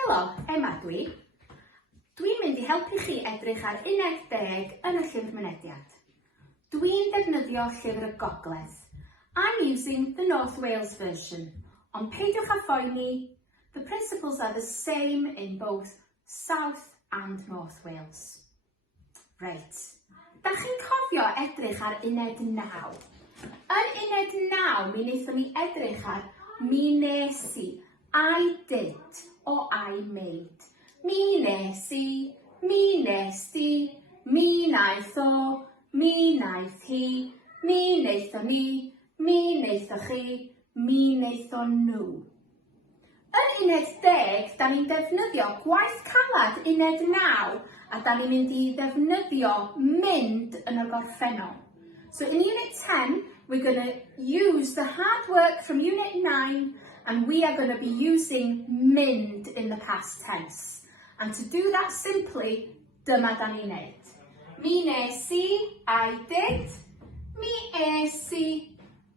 Helo, Emma dwi. Dwi'n mynd i helpu chi edrych ar uned 10 yn y llyfr Mynediad. Dwi'n defnyddio llyfr y Gogledd. I'm using the North Wales version, ond peidiwch â phoeni, the principles are the same in both South and North Wales. Reit, da chi'n cofio edrych ar uned 9? Yn uned 9, mi wnaethon ni edrych ar mi nes i, I did, o I made. Mi nes i, mi nes di, mi naeth o, mi naeth hi, mi naethon ni, mi naethoch chi, mi naethon nhw. Yn uned 10, da ni'n defnyddio gwaith calad uned 9 a da ni'n mynd i ddefnyddio mynd yn y gorffennol. So in unit 10, we're going to use the hard work from unit 9 and we are going to be using mynd in the past tense. And to do that simply, dyma da ni'n neud. Mi nes i, I did. Mi es i,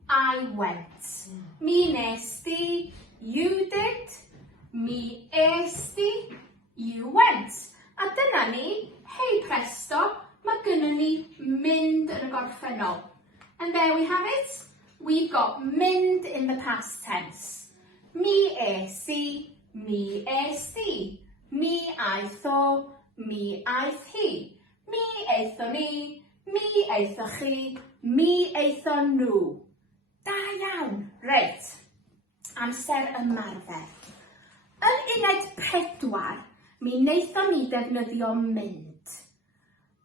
I went. Mi nes di, you did. Mi es di, you went. A dyna ni, hey presto, mae gynnon ni mynd yn y gorffennol. And there we have it. We've got mynd in the past tense. Mi es i, mi es di. Mi aeth o, mi aeth hi. Mi eithon ni, mi eithoch chi, mi eithon nhw. Da iawn. Reit. Amser ymarfer. Yn uned 4, mi wnaethon ni defnyddio mynd.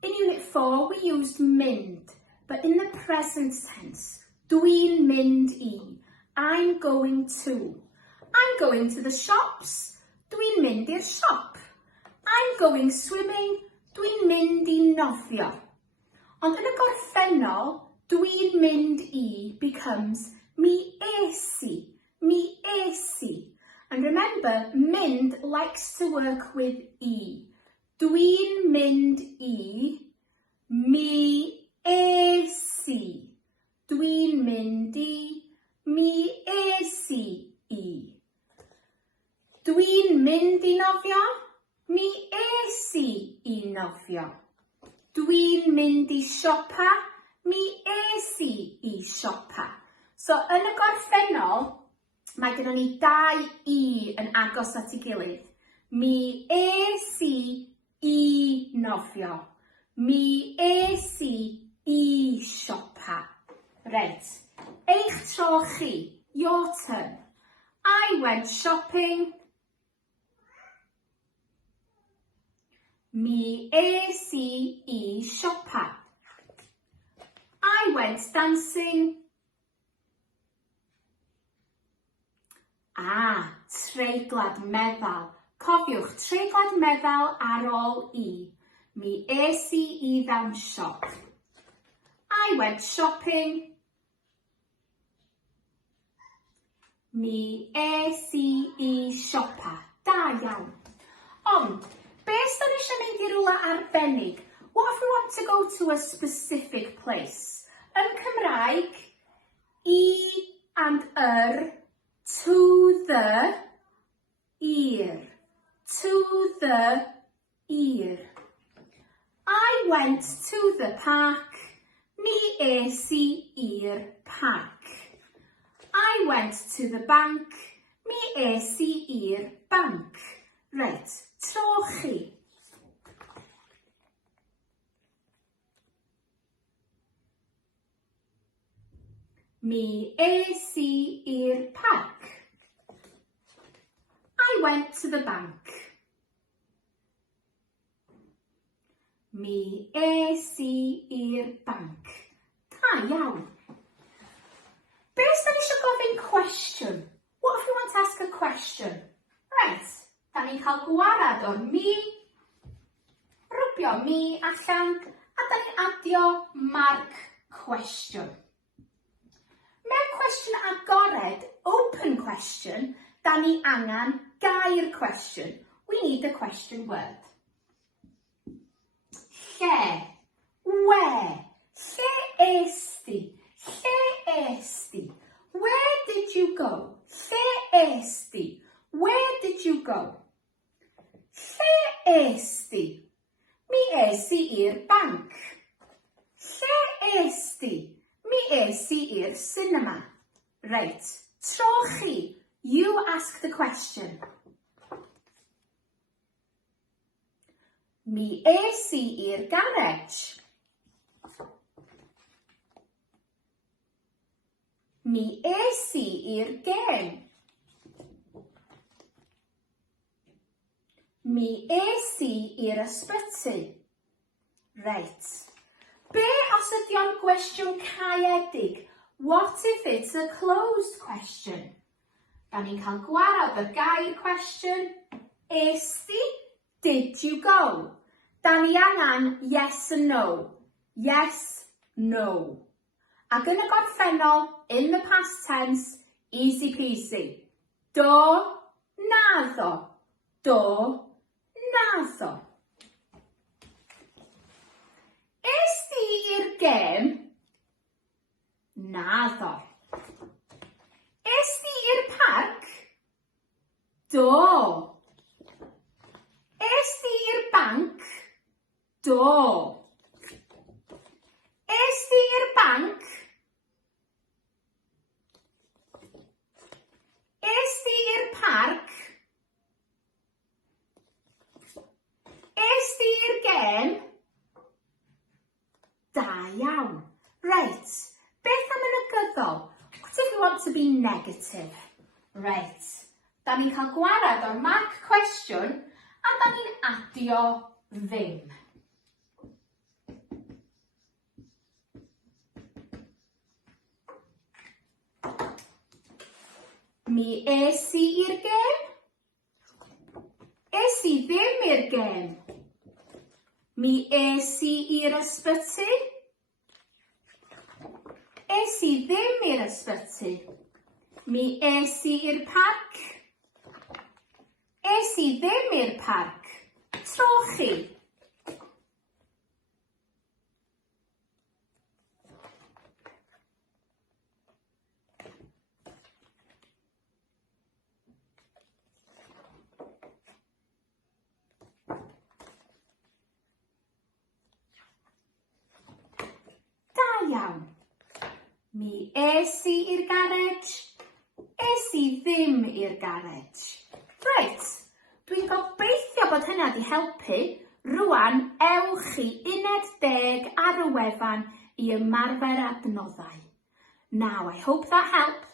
In unit 4, we used mynd, but in the present tense, dwi'n mynd i. I'm going to. I'm going to the shops. Dwi'n mynd i'r siop. I'm going swimming. Dwi'n mynd i nofio. Ond yn y gorffennol, dwi'n mynd i becomes mi es i. Mi es i. And remember, mynd likes to work with e. Dwi'n mynd i. Mi es i. Dwi'n mynd i. Mi es i. Dwi'n mynd i nofio, mi es i nofio. Dwi'n mynd i siopa, mi es i siopa. So yn y gorffennol, mae gennym ni 2 i yn agos at ei gilydd. Mi es i nofio. Mi es i siopa. Reit, eich tro chi, your turn. I went shopping. Mi es i siopa. I went dancing. Treiglad meddal. Cofiwch, treiglad meddal ar ôl i. Mi es i ddawnsio. I went shopping. Mi es i siopa. Da iawn. Ond, beth da ni eisiau mynd i rwla arbennig? What if we want to go to a specific place? Yn Cymraeg, i and to the, i'r. To the, i'r. I went to the park. Mi es i'r parc. I went to the bank. Mi es i'r banc. Reit, tro chi. Mi es i'r parc. I went to the bank. Mi es i'r banc. Da iawn. Beth da ni eisiau gofyn question? What if we want to ask a question? Right. Da ni'n cael gwarad o'r mi, rwbio mi allan, a da ni'n adio mark question. Mewn cwestiwn agored, open question, da ni angen gair question. We need a question word. Lle, where, lle es di, lle es di. Where did you go? Lle es di? Where did you go? i'r banc. Lle es di? Mi es i i'r cinema. Reit, tro chi. You ask the question. Mi es i i'r garej. Mi es i i'r gem. Mi es i i'r ysbyty. Reit. Be os ydi o'n gwestiwn caeedig? What if it's a closed question? Da ni'n cael gwared y gair cwestiwn. Es di? Did you go? Da ni angan yes and no. Yes, no. Ac yn y gorffennol, in the past tense, easy peasy. Do, naddo. Do, naddo. Es di i'r gem? Naddo. Es di i'r parc? Do. Es di i'r banc? Do. Es di i'r banc? Es di i'r parc? Es di i'r gem? Da iawn. Right. Beth am y negyddol? What if we want to be negative? Right. Da ni'n cael gwared o'r mark cwestiwn a da ni'n adio ddim. Mi es i i'r gem? Es i ddim i'r gem? Mi es i i'r ysbyty? Es i ddim i'r ysbyty? Mi es i i'r parc? Es i ddim i'r parc? Tro chi. Da iawn. Mi es i i'r garej? Es i ddim i'r garej? Reit, dwi'n gobeithio bod hynna wedi helpu. Rwan, ewch i uned 10 ar y wefan i ymarfer adnoddau. Now, I hope that helped.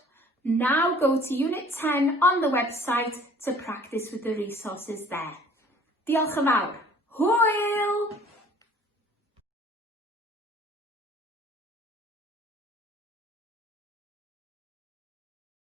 Now go to Unit 10 on the website to practice with the resources there. Diolch yn fawr. Hwyl!